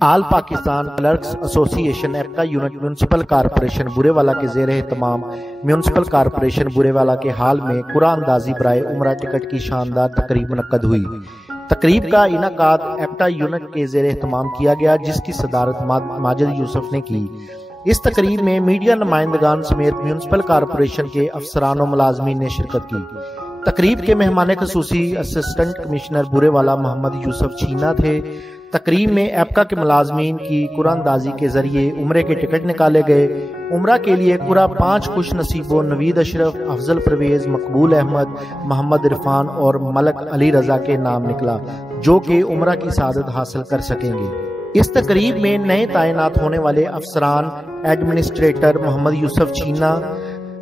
आल Pakistan clerks association APCA unit municipal corporation Burewala के ज़ेर एहतमाम municipal corporation Burewala के हाल में कुरान अंदाजी बराए उम्रा टिकट की शानदार तकरीब मुनक्कद हुई। तकरीब का इनाकाद एप्का यूनिट के ज़ेर एहतमाम किया गया, जिसकी सदारत माजिद यूसुफ ने की। इस तकरीब में मीडिया नुमाइंदगान समेत म्यूनसिपल कारपोरेशन के अफसरान व मुलाजमीन ने शिरकत की। तकरीब के मेहमान खुसूसी असिस्टेंट कमिश्नर बुरेवाला मोहम्मद यूसुफ छीना थे। तकरीब में एप्का के मुलाजमीन की कुरान अंदाजी के जरिए उम्रे के टिकट निकाले गए। उम्रा के लिए कुरा 5 खुश नसीबों नवीद अशरफ, अफजल परवेज, मकबूल अहमद, मोहम्मद इरफान और मलक अली रजा के नाम निकला, जो कि उम्रा की सादत हासिल कर सकेंगे। इस तकरीब में नए तैनात होने वाले अफसरान एडमिनिस्ट्रेटर मोहम्मद यूसुफ छीना,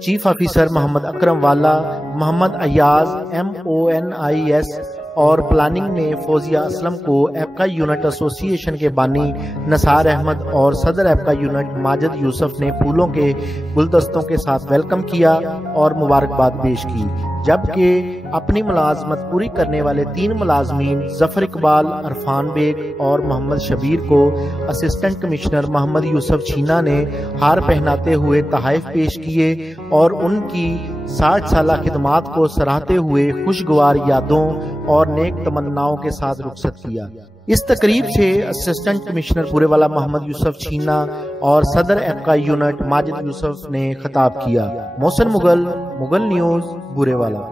चीफ ऑफिसर मोहम्मद अकरम वाला, मोहम्मद अयाज MONIS और प्लानिंग में फौजिया असलम को एप्का यूनिट एसोसिएशन के बानी नसार अहमद और सदर एप्का यूनिट माजिद यूसुफ ने फूलों के गुलदस्तों के साथ वेलकम किया और मुबारकबाद पेश की। जबकि अपनी मुलाजमत पूरी करने वाले 3 मुलाजमीन जफर इकबाल, अरफान बेग और मोहम्मद शबीर को असिस्टेंट कमिश्नर मोहम्मद यूसुफ छीना ने हार पहनाते हुए तोहफे पेश किए और उनकी 60 साला खिदमात को सराहते हुए खुशगवार यादों और नेक तमन्नाओं के साथ रुखसत किया। इस तकरीब से असिस्टेंट कमिश्नर बुरेवाला मोहम्मद यूसुफ छीना और सदर एप्का यूनिट माजिद यूसुफ ने खिताब किया। मोहसिन मुगल, मुगल न्यूज, बुरेवाला।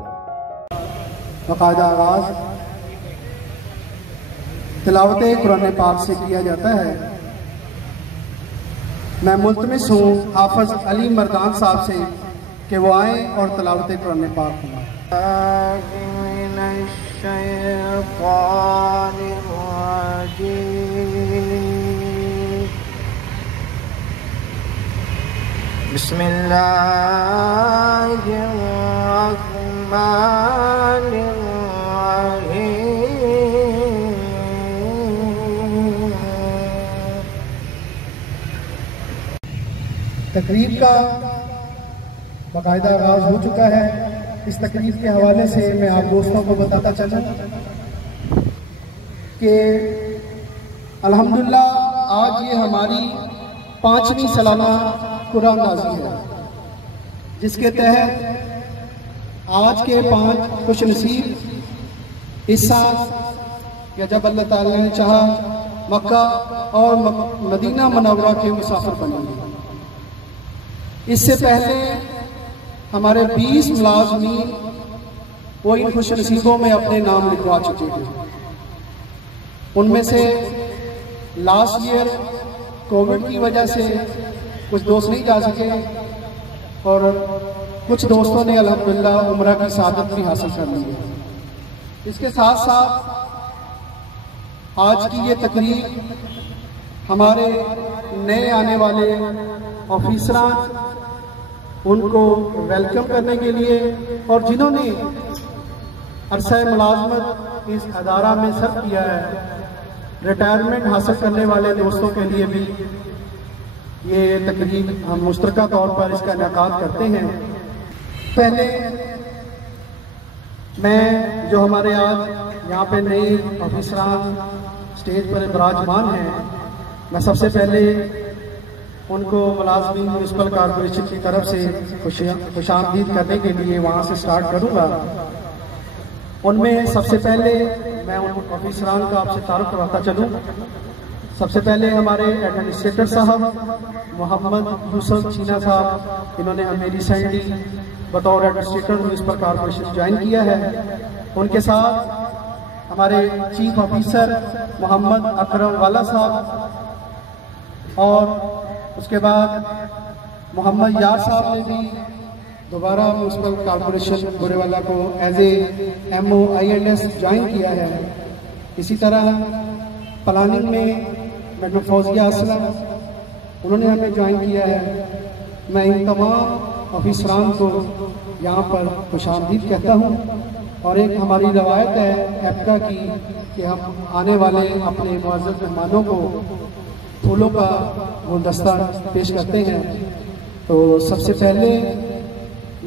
बाकायदा आगाज तिलावत कुरान पाक से किया जाता है। मैं मुल्तमिस हूँ हाफिज अली मर्दान साहब से कि वो आए और तिलावत कुरान पाक सुनाएं। तकरीब का बाकायदा आगाज हो चुका है। इस तकरीब के हवाले से मैं आप दोस्तों को बताता चलूं कि अल्हम्दुलिल्लाह आज ये हमारी 5वीं सालाना कुरान अंदाजी है, जिसके तहत आज के 5 खुश नसीब इस साल या जब अल्लाह ताला ने चाहा मक्का और मदीना मुनव्वरा के मुसाफिर बनेंगे। इससे पहले हमारे 20 मुलाजमीन वो इन खुश नसीबों में अपने नाम लिखवा चुके हैं। उनमें से लास्ट ईयर कोविड की वजह से कुछ दोस्त नहीं जा सके और कुछ दोस्तों ने अल्हम्दुलिल्लाह उम्रा की सादत भी हासिल कर ली है। इसके साथ साथ आज की ये तकरीब हमारे नए आने वाले ऑफिसरान उनको वेलकम करने के लिए और जिन्होंने अरसा मुलाजमत इस अदारा में सर्व किया है, रिटायरमेंट हासिल करने वाले दोस्तों के लिए भी ये तकरीब हम मुश्तरका तौर पर इसका इनेकाद करते हैं। पहले मैं जो हमारे आज यहाँ पे नए ऑफिसरान स्टेज पर विराजमान हैं, मैं सबसे पहले उनको मुलाजमीन म्यूनसिपल कारपोरेशन की तरफ से खुशामदीद करने के लिए वहाँ से स्टार्ट करूँगा। उनमें सबसे पहले मैं उन ऑफिसरान का आपसे तारुफ करवाता चलूँ। सबसे पहले हमारे एडमिनिस्ट्रेटर साहब मोहम्मद यूसुफ छीना साहब, इन्होंने हमें रिसेंटली बतौर एडमिनिस्ट्रेटर म्यूनसिपल कारपोरेशन ज्वाइन किया है। उनके साथ हमारे चीफ ऑफिसर मोहम्मद अकरम वाला साहब और उसके बाद मोहम्मद यार साहब ने भी दोबारा म्यूनसिपल कारपोरेशन बुरेवाला को एज ए MOINS ज्वाइन किया है। इसी तरह प्लानिंग में मैडम फौजिया असलम, उन्होंने हमें ज्वाइन किया है। मैं इन तमाम ऑफिसरान को यहाँ पर खुशामदीद कहता हूँ। और एक हमारी रवायत है एप्का की कि हम आने वाले अपने मुअज़्ज़ज़ मेहमानों को फूलों का गुलदस्ता पेश करते हैं। तो सबसे पहले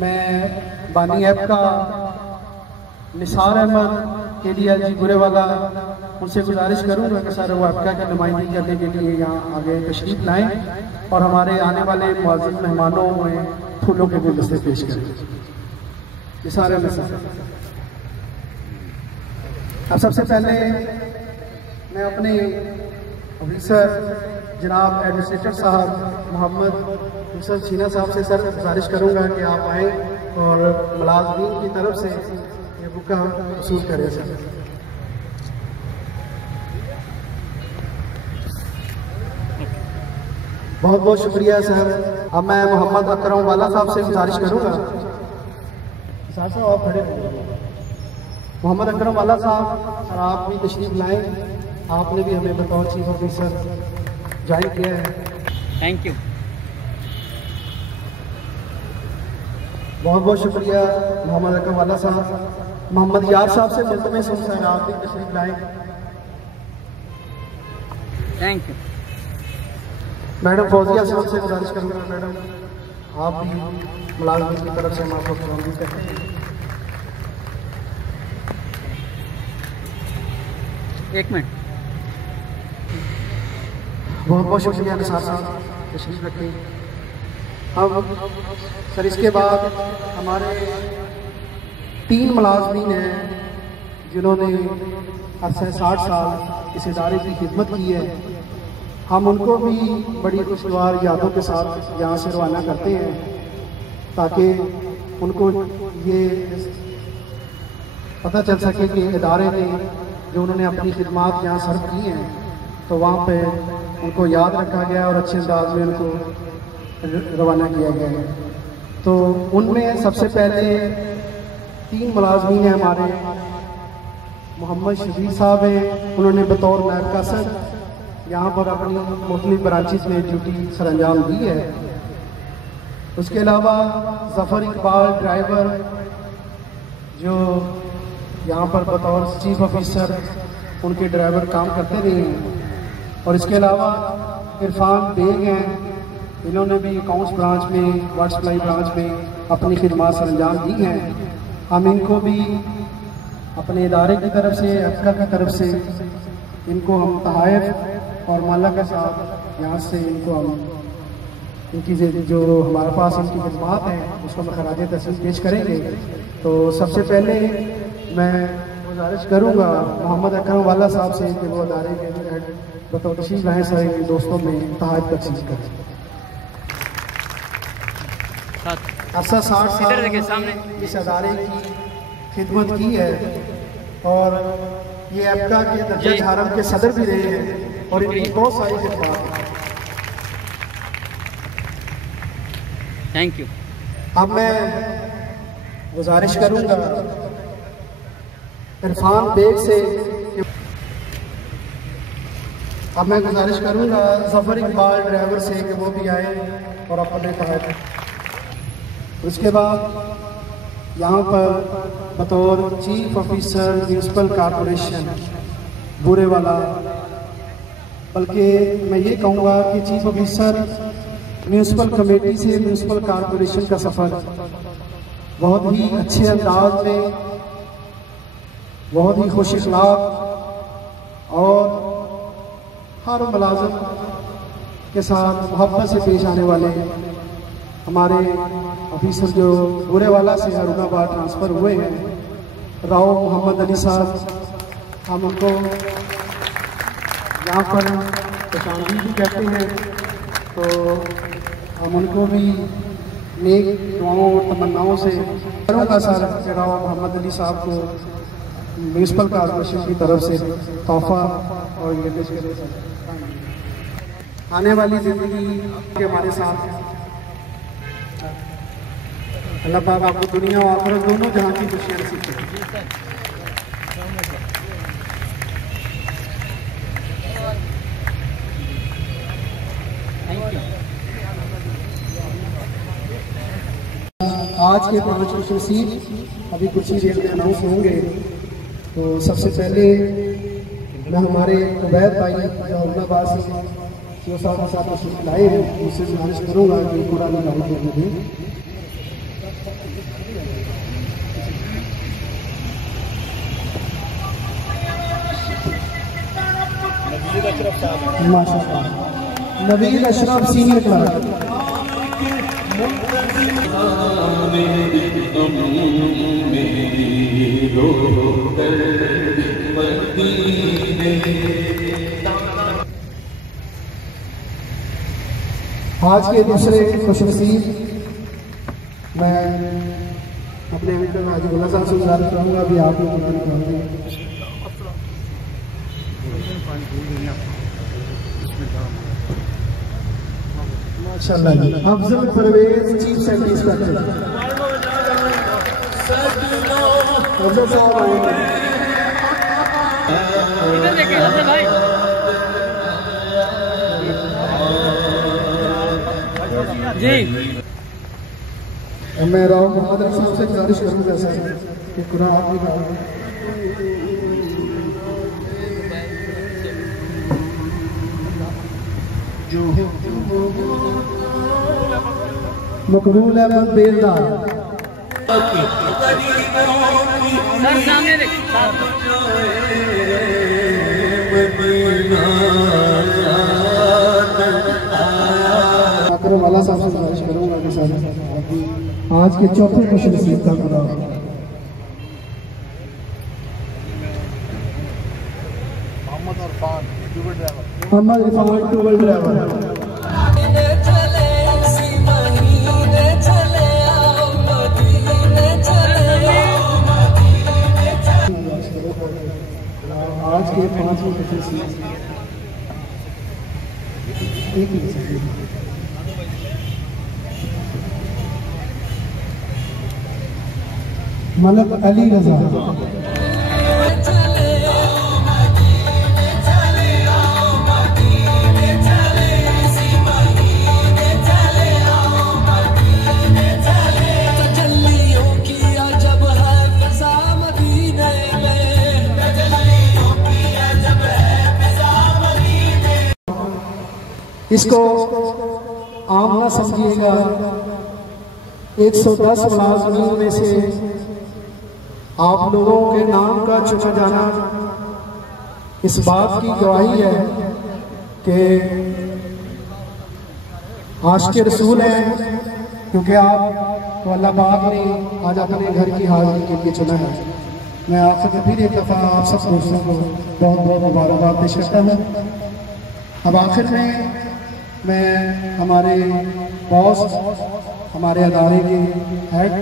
मैं बानी एप्का निसार अहमद KDLG बुरेवाला उनसे गुजारिश करूंगा कि सर वो आपका की नुमाइंदगी करने के लिए यहाँ आगे तशरीफ लाएं और हमारे आने वाले मुअज़्ज़िज़ मेहमानों में फूलों के गुलदस्ते पेश करें। ये सारे अब सबसे पहले मैं अपने ऑफिसर जनाब एडमिनिस्ट्रेटर साहब मोहम्मद यूसुफ छीना साहब से सर गुजारिश करूंगा कि आप आएँ और मुलाज़िमीन की तरफ से ये बुका वसूल करें सर। बहुत बहुत शुक्रिया सर। अब मैं मोहम्मद अकरम वाला साहब से गुजारिश करूंगा, साहब आप खड़े मोहम्मद अकरम वाला साहब सर आप भी तशरीफ लाएं, आपने भी हमें बतौर चीफ ऑफिसर ज्वाइन किया है। Thank you. बहुत बहुत शुक्रिया मोहम्मद अकरम वाला साहब। मोहम्मद यार साहब से मुल्तमस हूं सर आप भी तशरीफ लाएं। Thank you. मैडम फौजिया साहब से गुजारिश करूंगा, मैडम आप भी मुलाज़िम की तरफ से हम आपको खुशामदीद करते हैं। एक मिनट। बहुत बहुत शुक्रिया निसार साहब, तशरीफ रखें। अब सर इसके बाद हमारे 3 मुलाज़िमीन हैं जिन्होंने अरसे 60 साल इस इदारे की खिदमत की है। हम उनको भी बड़ी खुशगवार यादों के साथ यहाँ से रवाना करते हैं ताकि उनको ये पता चल सके कि इदारे ने जो उन्होंने अपनी खिदमत यहाँ सर्व की हैं तो वहाँ पे उनको याद रखा गया और अच्छे अंदाज में उनको रवाना किया गया है। तो उनमें सबसे पहले 3 मुलाज़मीन हैं हमारे। मोहम्मद शबीर साहब हैं, उन्होंने बतौर नायब कासर यहाँ पर अपनी मुख्तलिफ ब्रांचेस में ड्यूटी सर अंजाम दी है। उसके अलावा ज़फ़र इकबाल ड्राइवर जो यहाँ पर बतौर चीफ ऑफिसर उनके ड्राइवर काम करते रहे हैं। और इसके अलावा इरफान बेग हैं, इन्होंने भी अकाउंट्स ब्रांच में वाटर सप्लाई ब्रांच में अपनी खिदमत सर अंजाम दी हैं। हम इनको भी अपने इदारे की तरफ से एफका की तरफ से इनको हम तहाइफ और माला के साथ यहाँ से इनको हम इनकी जो हमारे पास इनकी खिदमत हैं उसको हम खराज तहसीन पेश करेंगे। तो सबसे पहले मैं गुजारिश करूँगा मोहम्मद अकरम वाला साहब से कि वो अदारे के बतौर तशरीफ लाएँ सारे दोस्तों में तहाइफ तकसीम करें। अरसा 60 साल इस अदारे की खिदमत की है और ये एफका के दर्जा हरम के सदर भी रहे हैं और इनकी बहुत सारी खिदमत है। Thank you. अब मैं गुजारिश करूंगा इरफान बेग से, अब मैं गुजारिश करूंगा ज़फ़र इकबाल ड्राइवर से कि वो भी आए और अपने तहत। उसके बाद यहाँ पर बतौर chief officer municipal corporation Burewala, बल्कि मैं ये कहूँगा कि चीफ ऑफिसर म्यूनसिपल कमेटी से म्यूनसिपल कॉरपोरेशन का सफ़र बहुत ही अच्छे अंदाज में, बहुत ही खुश अखलाक और हर मुलाज़िम के साथ मोहब्बत से पेश आने वाले हमारे ऑफिसर जो बुरेवाला से हरुणाबाद ट्रांसफ़र हुए हैं, राव मोहम्मद अली साहब, हम उनको यहाँ पर खुशामदीद भी कहते हैं। तो हम उनको भी नेक दुआओं और तमन्नाओं से करूँगा सर राव मोहम्मद अली साहब को म्यूनसिपल कॉरपोरेशन की तरफ से तोहफा और ये पेश करें। आने वाली ज़िंदगी के हमारे साथ अल्लाह पाक आपको दुनिया और आखिरत दोनों जहाँ की खुशियाँ नसीब करें। आज के 5 कुछ नसीब अभी कुछ ही देर में अनाउंस होंगे। तो सबसे पहले मैं हमारे उबैद भाई औरंगाबाद से जो साथ लाए हैं उससे गुजारिश करूँगा कि कुरान लाइट करने दें। माशाअल्लाह। Naveed Ashraf senior class. आज के दूसरे खुशनसीब मैं अपने मित्र राजगुल्ला साहब से गुजारिश करूँगा अभी आप लोग माशाअल्लाह जी। Afzal Parvez chief secretary inspector Afzal साहब आएंगे। इधर देखिए अफजल भाई। जी मैं राव मोहम्मद रफी साहब से गुजारिश करूँगा सर कि कुरान आप निकाल मकबूल है बेलदार। सर सामने देख। वाला साहब से गुजारिश करूँगा कि सर आज के चौथे क्वेश्चन रिसीव का करा। मोहम्मद इरफान टूबल ड्राइवर। आज के 5वें क्वेश्चन एक ही मलक अली रजा। इसको आम ना समझिएगा। 110 मुलाज़िमीन में से आप लोगों के नाम का चुना जाना इस बात की गवाही है कि आशिक़ रसूल हैं, क्योंकि आप तो अल्लाह पाक ने आज अपने घर की हाज़िरी के लिए चुना है। मैं आखिर में फिर एक दफ़ा आप सब दोस्तों को बहुत बहुत मुबारकबाद पेश करता हूँ। अब आखिर में मैं हमारे बॉस, हमारे अदारे के हेड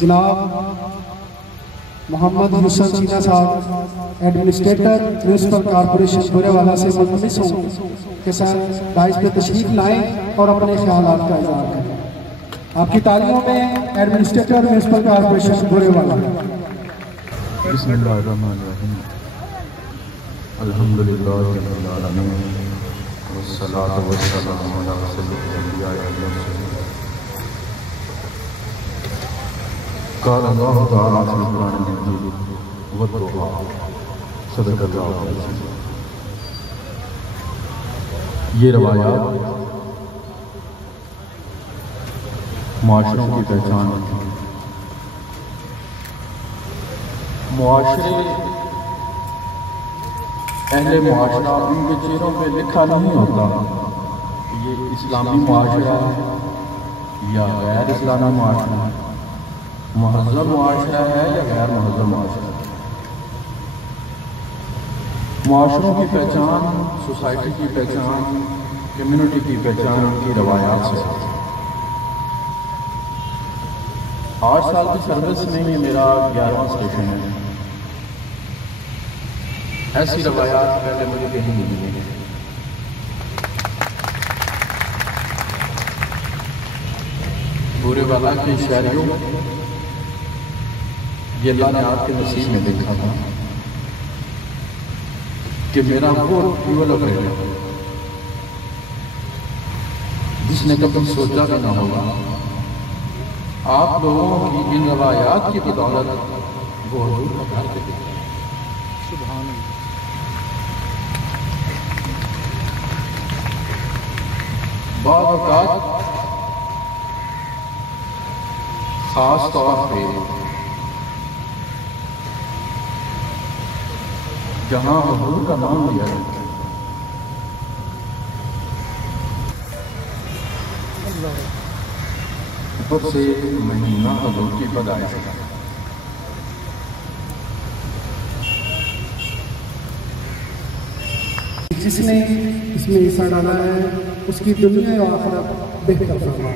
जनाब मोहम्मद यूसुफ चीना साहब, एडमिनिस्ट्रेटर म्यूनसिपल कॉरपोरेशन बुरेवाला से मुलतमिस हूँ कि सर बाइस पे तशरीफ लाएँ और अपने ख्यालात का इज़हार करें। आपकी तालियों में एडमिनिस्ट्रेटर म्यूनसिपल कॉरपोरेशन बुरेवाला। बिस्मिल्लाहिर्रहमानिर्रहीम। अल्हम्दुलिल्लाह रब्बिल आलमीन वस्सलातु वस्सलामु अला सय्यिदिल अंबिया वल मुरसलीन। क़ाल अल्लाहु तआला फ़िल क़ुरानिल मजीद वद्दुहा सदक़ल्लाहु अज़ीज़। ये रवायात मुआशरों की पहचान है। मुआशरे अहले मुआशरा, उनके चेहरों पे लिखा नहीं होता कि ये इस्लामी मुआशरा है या गैर इस्लामी मुआशरा है, महज़ब मुआशरा है या गैर महज़ब मुआशरा है। मुआशरों की पहचान, सोसाइटी की पहचान, कम्युनिटी की पहचान उनकी रवायात से। 8 साल की सर्विस में ये मेरा 11वां स्टेशन है। ऐसी रवायात पहले मुझे कहीं नहीं मिली। बुरेवाला के शहरियों, ये अल्लाह ने आपके नसीब में देखा था कि मेरा वो फ्यूल ऑपरेटर जिसने कभी सोचा भी ना होगा आप लोगों की इन रवायात की बदौलत वो हुजूर का घर देखे। सुभान अल्लाह। बाद औक़ात खास तौर पे जहाँ हुजूर का नाम लिया जाता है। ऊपर से महीना हुजूर की पैदाइश है। जिसने इसमें हिस्सा डाला है उसकी दुनिया और आखिरत बेहतर फरमा।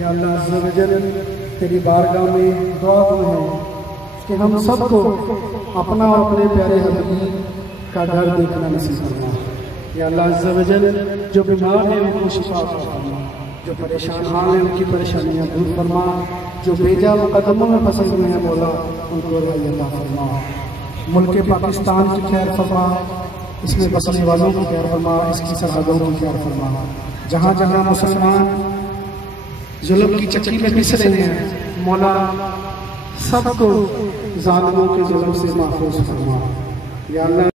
या अल्लाह अज़्ज़ा व जल तेरी बारगाह में दुआ है कि हम सबको अपना और अपने प्यारे हबीब का घर देखना नसीब फरमा। या अल्लाह अज़्ज़ा व जल जो बीमार है उनको शिफा फरमा, जो परेशान हाल है उनकी परेशानियाँ दूर फरमा, जो बेजा मुकदमों में फंसे हुए हैं मौला उनको अता फरमा। मुल्क पाकिस्तान की खैर फरमा, इसमें बसने वालों की खैर फरमा, इसकी सरहदों की खैर फरमा। जहाँ जहाँ मुसलमान जुल्म की चक्की में पिस रहे हैं मौला सबको जालिमों के जुल्म से महफूज फरमा। या अल्लाह